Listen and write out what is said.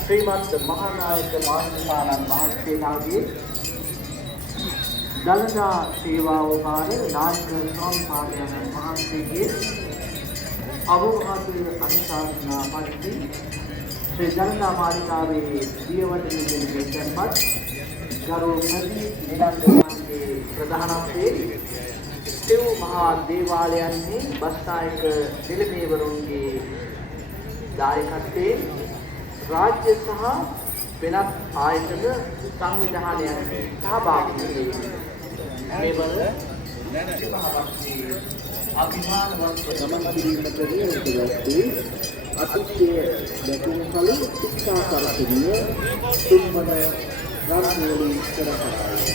ශ්‍රීමත් මහානායක මාහිමිපාණන් වහන්සේලාගේ දළදා සේවාවකාර නායක ස්වාමීන් වහන්සේගේ අවවාදයේ අනුශාසනා පරිදි ශ්‍රී දළදා මාලිගාවේ දියවඩන දෙවියන්පත් ගරු මැදි නිලංගාගේ ප්‍රධානත්වයේ සිව් මහා දේවාලයන්හි බස්නායක නිලමේවරුන්ගේ දායකත්වයෙන් राज्य सह වෙනත් ආයතන සංවිධානයන් සහභාගී මෙවර අභිමානවත් ගමන් කිරීමට නියමිතවී අතිශය දැකුම් කල ශික්ෂා කරතිනිය තුන්වන රාජ්‍යවලින් කරකවයි.